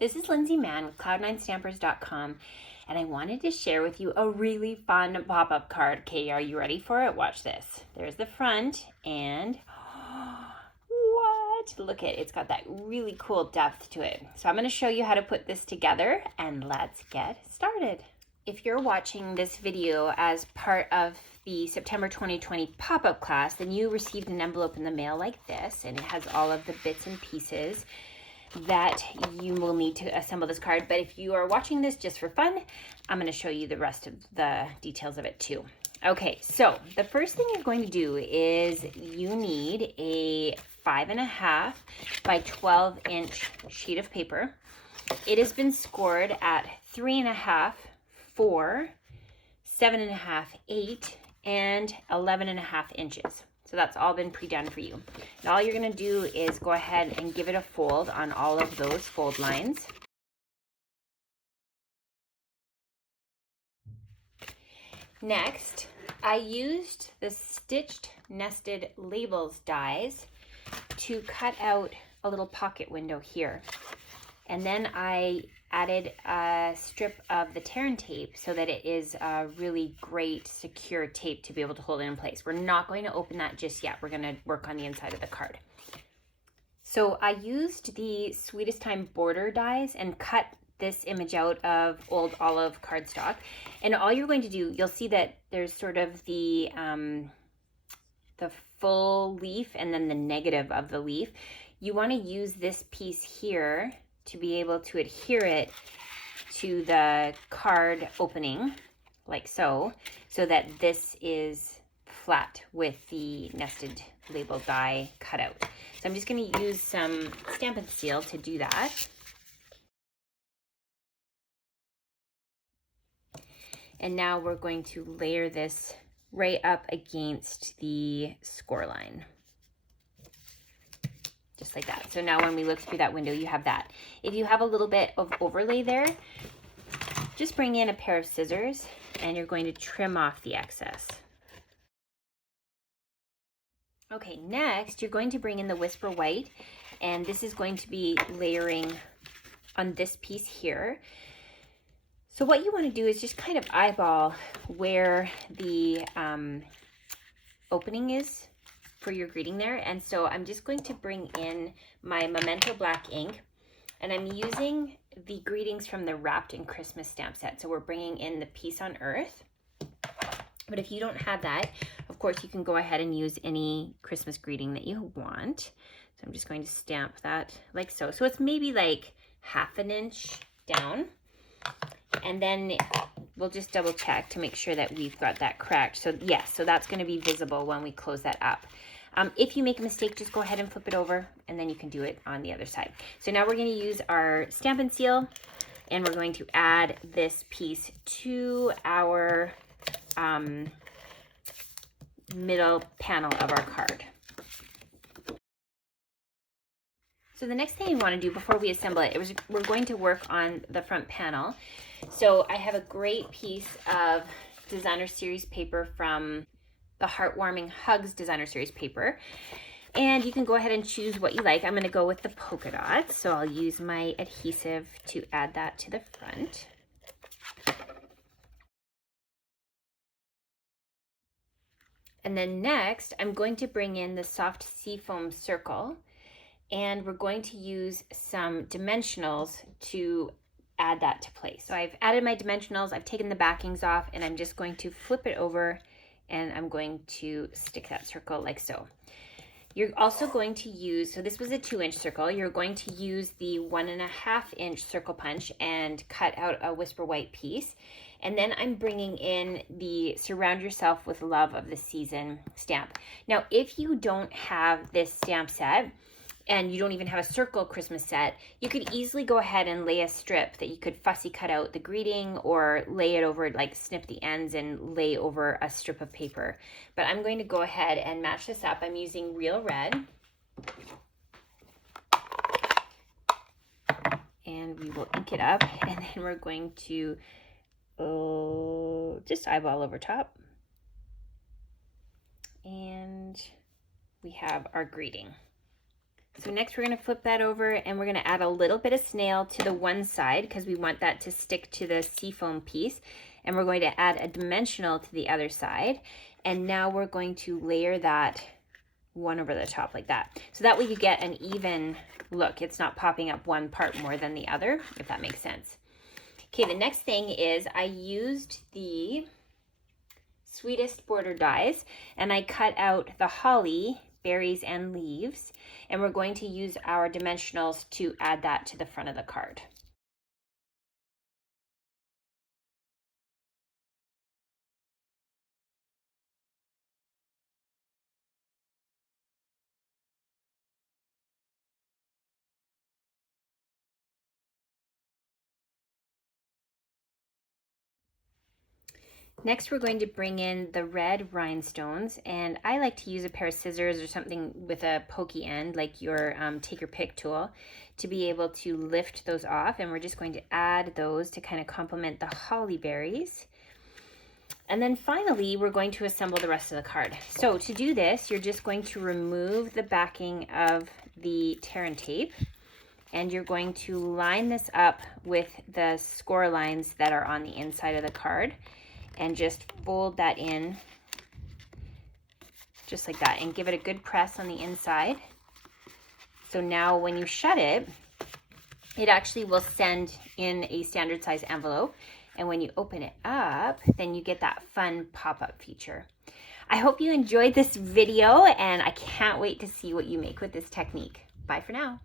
This is Lindsay Mann with Cloud9Stampers.com, and I wanted to share with you a really fun pop-up card. Okay, are you ready for it? Watch this. There's the front, and what? Look at it. It's got that really cool depth to it. So I'm going to show you how to put this together, and let's get started. If you're watching this video as part of the September 2020 pop-up class, then you received an envelope in the mail like this, and it has all of the bits and pieces that you will need to assemble this card. But if you are watching this just for fun, I'm going to show you the rest of the details of it too. Okay, so the first thing you're going to do is you need a 5.5 by 12-inch sheet of paper. It has been scored at 3.5, 4, 7.5, 8, and 11.5 inches. So that's all been pre-done for you. And all you're gonna do is go ahead and give it a fold on all of those fold lines. Next, I used the Stitched Nested Labels dies to cut out a little pocket window here. And then I added a strip of the Terran tape so that it is a really great secure tape to be able to hold it in place. We're not going to open that just yet. We're going to work on the inside of the card. So I used the Sweetest Time border dies and cut this image out of old olive cardstock. And all you're going to do, you'll see that there's sort of the full leaf and then the negative of the leaf. You want to use this piece here to be able to adhere it to the card opening, like so that this is flat with the nested label die cut out. So I'm just going to use some Stampin' Seal to do that. And now we're going to layer this right up against the score line. Just like that. So now when we look through that window, you have that. If you have a little bit of overlay there, just bring in a pair of scissors and you're going to trim off the excess. Okay, next you're going to bring in the Whisper White, and this is going to be layering on this piece here. So what you want to do is just kind of eyeball where the opening is for your greeting there. And so I'm just going to bring in my Memento Black ink, and I'm using the greetings from the Wrapped in Christmas stamp set. So we're bringing in the Peace on Earth. But if you don't have that, of course, you can go ahead and use any Christmas greeting that you want. So I'm just going to stamp that like so. So it's maybe like 1/2 inch down. And then we'll just double check to make sure that we've got that correct. So yes, so that's going to be visible when we close that up. If you make a mistake, just go ahead and flip it over, and then you can do it on the other side. So now we're going to use our Stampin' Seal, and we're going to add this piece to our middle panel of our card. So the next thing you want to do before we assemble it is we're going to work on the front panel. So I have a great piece of Designer Series paper from the Heartwarming Hugs Designer Series paper. And you can go ahead and choose what you like. I'm going to go with the polka dots. So I'll use my adhesive to add that to the front. And then next, I'm going to bring in the Soft Seafoam Circle. And we're going to use some dimensionals to add that to place. So I've added my dimensionals, I've taken the backings off, and I'm just going to flip it over, and I'm going to stick that circle like so. You're also going to use, so this was a 2-inch circle, you're going to use the 1.5-inch circle punch and cut out a Whisper White piece. And then I'm bringing in the Surround Yourself with Love of the Season stamp. Now, if you don't have this stamp set, and you don't even have a circle Christmas set, you could easily go ahead and lay a strip that you could fussy cut out the greeting, or lay it over, like snip the ends and lay over a strip of paper. But I'm going to go ahead and match this up. I'm using Real Red. And we will ink it up, and then we're going to just eyeball over top. And we have our greeting. So next we're going to flip that over and we're going to add a little bit of snail to the one side because we want that to stick to the seafoam piece. And we're going to add a dimensional to the other side. And now we're going to layer that one over the top like that. So that way you get an even look. It's not popping up one part more than the other, if that makes sense. Okay, the next thing is I used the Sweetest border dies and I cut out the holly, berries, and leaves, and we're going to use our dimensionals to add that to the front of the card. Next, we're going to bring in the red rhinestones, and I like to use a pair of scissors or something with a pokey end, like your take your pick tool, to be able to lift those off. And we're just going to add those to kind of complement the holly berries. And then finally, we're going to assemble the rest of the card. So to do this, you're just going to remove the backing of the tear and tape, and you're going to line this up with the score lines that are on the inside of the card. And just fold that in just like that and give it a good press on the inside. So now when you shut it, it actually will send in a standard size envelope. And when you open it up, then you get that fun pop-up feature. I hope you enjoyed this video and I can't wait to see what you make with this technique. Bye for now.